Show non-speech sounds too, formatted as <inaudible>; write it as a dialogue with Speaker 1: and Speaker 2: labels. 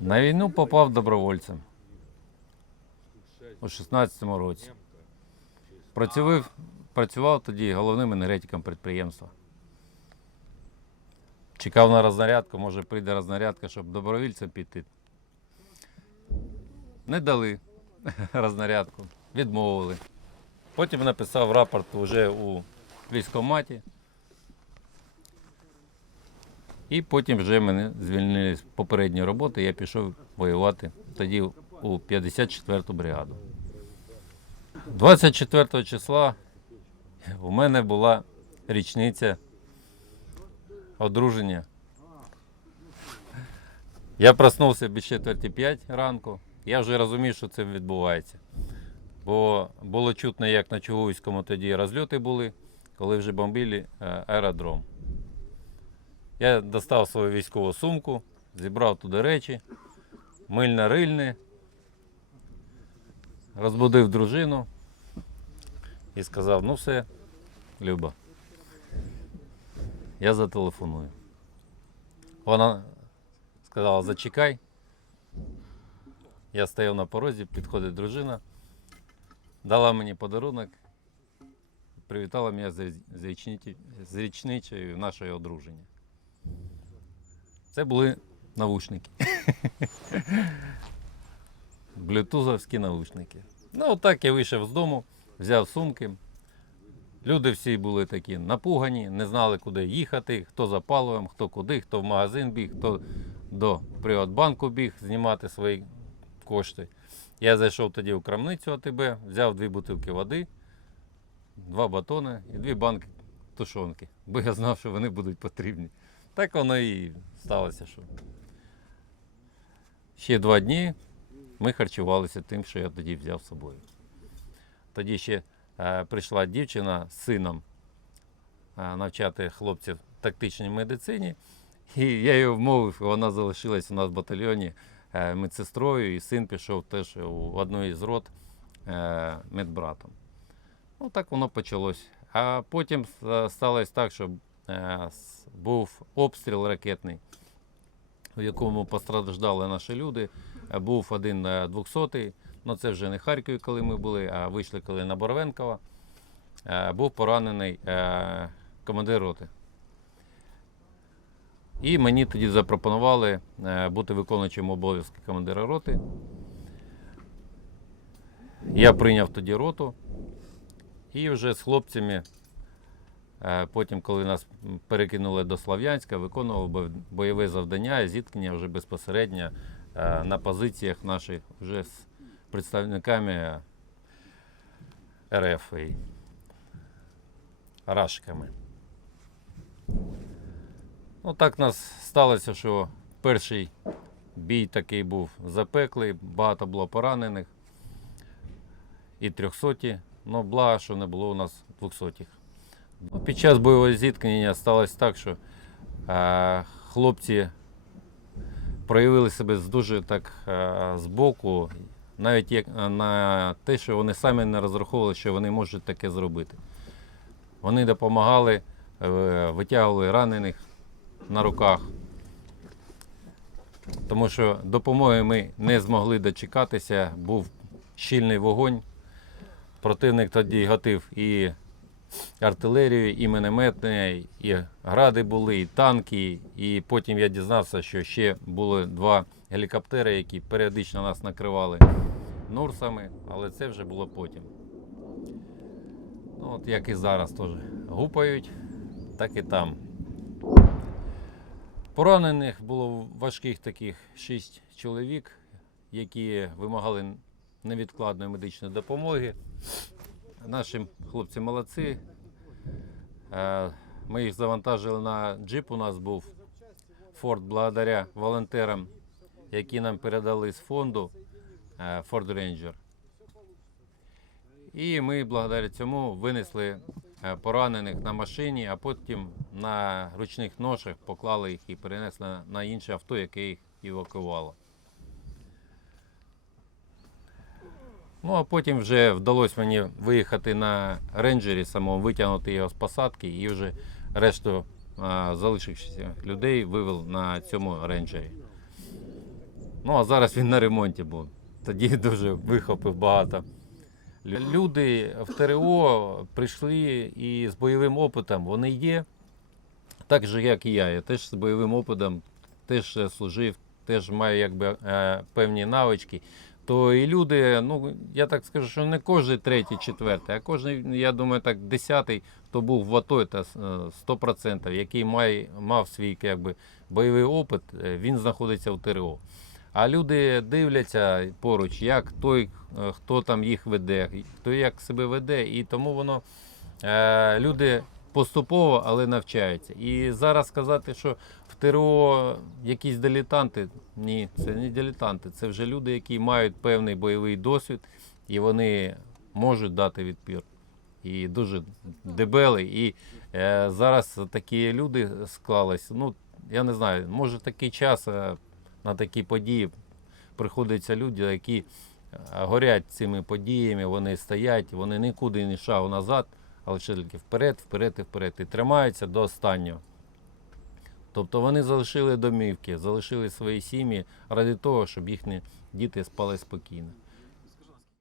Speaker 1: На війну попав добровольцем у 16-му році. Працював, працював тоді головним енергетиком підприємства. Чекав на рознарядку, може прийде рознарядка, щоб добровольцем піти. Не дали <laughs> рознарядку, відмовили. Потім написав рапорт вже у військкоматі. І потім вже мене звільнили з попередньої роботи, я пішов воювати тоді у 54-ту бригаду. 24 числа у мене була річниця одруження. Я проснувся без четверті 5 ранку. Я вже розумів, що це відбувається. Бо було чутно, як на Чугуйському тоді розльоти були, коли вже бомбили е, аеродром. Я достав свою військову сумку, зібрав туди речі, мильне рильне, розбудив дружину і сказав: ну все, Люба, я зателефоную. Вона сказала, зачекай. Я стояв на порозі, підходить дружина, дала мені подарунок, привітала мене з річницею нашого одруження. Це були навушники. Блютузовські навушники. Ну, так я вийшов з дому, взяв сумки. Люди всі були такі напугані, не знали, куди їхати, хто за паливом, хто куди, хто в магазин біг, хто до Приватбанку біг знімати свої кошти. Я зайшов тоді в крамницю АТБ, взяв дві бутилки води, два батони і дві банки тушонки, бо я знав, що вони будуть потрібні. Так воно і сталося, що ще два дні ми харчувалися тим, що я тоді взяв з собою. Тоді ще е, прийшла дівчина з сином е, навчати хлопців тактичній медицині. І я її вмовив, вона залишилась у нас в батальйоні е, медсестрою, і син пішов теж у одну із рот е, медбратом. Ну, так воно почалось. А потім е, сталося так, що був обстріл ракетний, в якому постраждали наші люди. Е, Був один 200-й, ну це вже не Харків, коли ми були, а вийшли коли на Боровенкова. Е, Був поранений е, командир роти. І мені тоді запропонували е, бути виконуючим обов'язки командира роти. Я прийняв тоді роту. І вже з хлопцями, е, потім, коли нас перекинули до Слов'янська, виконував бойове завдання, і зіткнення вже безпосередньо е, на позиціях наших вже з представниками РФ і рашками. Ну, так нас сталося, що перший бій такий був запеклий, багато було поранених і трьохсоті, ну благо, що не було у нас двохсотих. Ну, Під час бойового зіткнення сталося так, що е, хлопці проявили себе з дуже так е, збоку, навіть як е, на те, що вони самі не розраховували, що вони можуть таке зробити. Вони допомагали, е, витягували ранених на руках. Тому що допомоги ми не змогли дочекатися, був щільний вогонь. Противник тоді гатив і артилерію, і мінометне, і гради були, і танки. І потім я дізнався, що ще були два гелікоптери, які періодично нас накривали нурсами, але це вже було потім. Ну, от як і зараз теж гупають, так і там. Поранених було важких таких шість чоловік, які вимагали невідкладної медичної допомоги. Наші хлопці молодці. Е, Ми їх завантажили на джип. У нас був Форд благодаря волонтерам, які нам передали з фонду е, Ford Ranger. І ми благодаря цьому винесли е, поранених на машині, а потім на ручних ношах поклали їх і перенесли на інше авто, яке їх евакувало. Ну, а потім вже вдалося мені виїхати на рейнджері самому, витягнути його з посадки і вже решту а, залишившися людей вивел на цьому рейнджері. Ну а зараз він на ремонті був. Тоді <laughs> дуже вихопив багато. Люди в ТРО прийшли і з бойовим опитом вони є, так же, як і я. Я теж з бойовим опитом теж е, служив, теж маю якби, е, певні навички. То і люди, ну я так скажу, що не кожен третій, четвертий, а кожен, я думаю, так, десятий, хто був в АТО, це е, 100%, який має, мав свій якби, бойовий опит, е, він знаходиться в ТРО. А люди дивляться поруч, як той, е, хто там їх веде, хто як себе веде, і тому воно е, люди поступово, але навчаються. І зараз сказати, що в ТРО якісь дилетанти, ні, це не дилетанти, це вже люди, які мають певний бойовий досвід, і вони можуть дати відпір. І дуже дебелий. І е, зараз такі люди склались. Ну, я не знаю, може такий час е, на такі події приходяться люди, які е, горять цими подіями, вони стоять, вони нікуди не шагу назад, а лише тільки вперед, вперед і вперед. І тримаються до останнього. Тобто вони залишили домівки, залишили свої сім'ї ради того, щоб їхні діти спали спокійно.